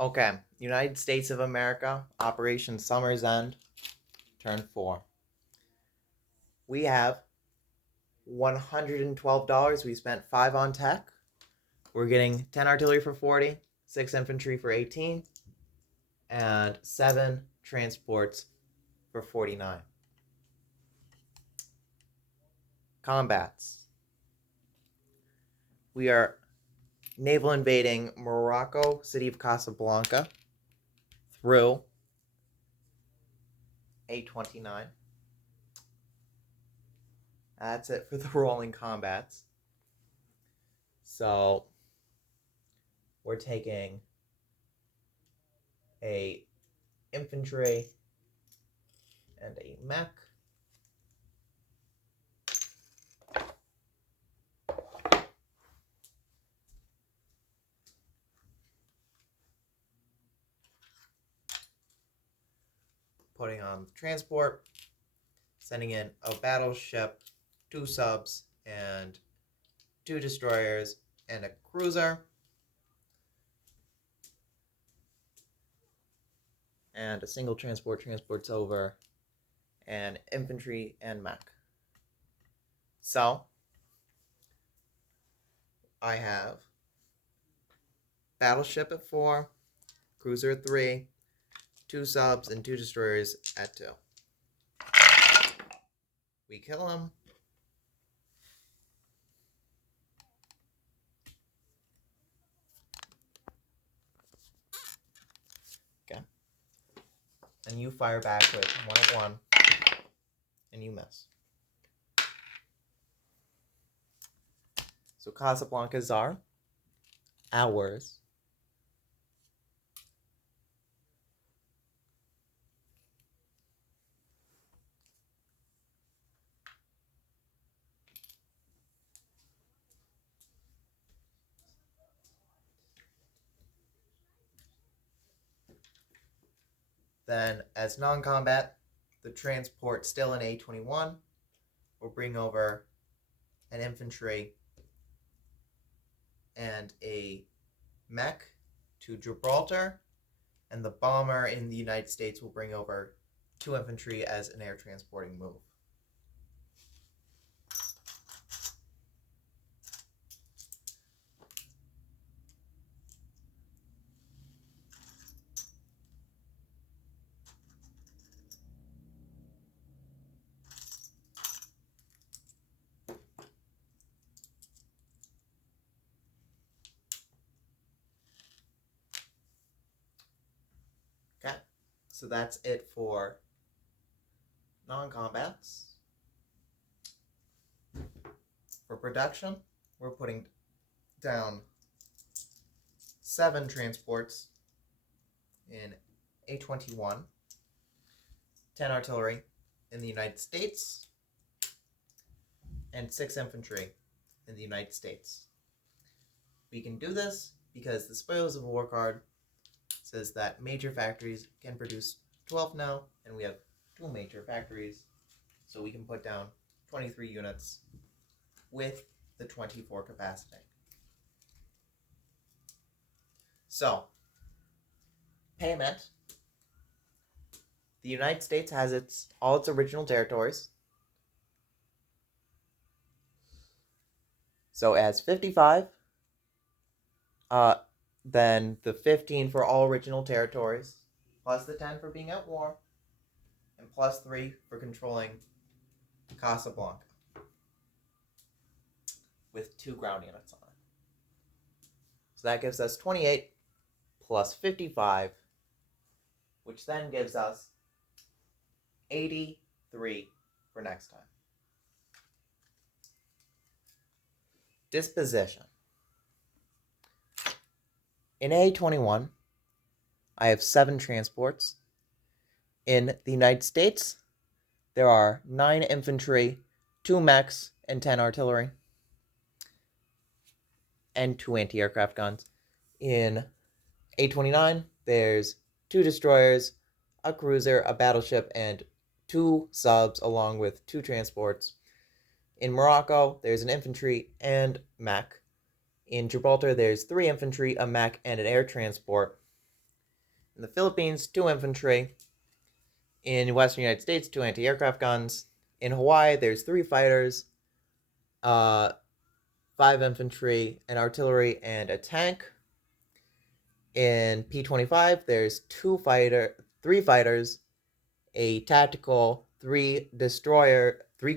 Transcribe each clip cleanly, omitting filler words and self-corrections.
Okay, United States of America, Operation Summer's End, turn 4. We have $112. We spent 5 on tech. We're getting 10 artillery for 40, 6 infantry for 18, and 7 transports for 49. Combats. We are naval invading Morocco, city of Casablanca, through A29. That's it for the rolling combats. So we're taking a infantry and a mech. Putting on the transport, sending in a battleship, 2 subs, and 2 destroyers, and a cruiser, and a single transport transports over, and infantry and mech. So I have battleship at 4, cruiser at 3, 2 subs, and 2 destroyers at 2. We kill him. Okay. And you fire back with 1 at 1, and you miss. So Casablanca's are ours. Then, as non-combat, the transport still in A21 will bring over an infantry and a mech to Gibraltar, and the bomber in the United States will bring over 2 infantry as an air transporting move. Okay, so that's it for non-combats. For production, we're putting down 7 transports in A21, 10 artillery in the United States, and 6 infantry in the United States. We can do this because the Spoils of War card says that major factories can produce 12 now, and we have 2 major factories, so we can put down 23 units with the 24 capacity. So, payment. The United States has all its original territories. So it has 55, then the 15 for all original territories, plus the 10 for being at war, and plus 3 for controlling Casablanca with 2 ground units on it. So that gives us 28 plus 55, which then gives us 83 for next time. Disposition. In A21, I have 7 transports. In the United States, there are 9 infantry, 2 mechs, and 10 artillery, and 2 anti-aircraft guns. In A29, there's 2 destroyers, a cruiser, a battleship, and 2 subs, along with 2 transports. In Morocco, there's an infantry and mech. In Gibraltar, there's 3 infantry, a mech, and an air transport. In the Philippines, 2 infantry. In the Western United States, 2 anti-aircraft guns. In Hawaii, there's 3 fighters, 5 infantry, an artillery, and a tank. In P-25, there's 3 fighters, a tactical, 3 destroyers, 3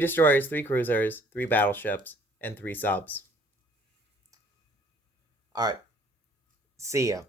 destroyers, 3 cruisers, 3 battleships, and 3 subs. All right. See ya.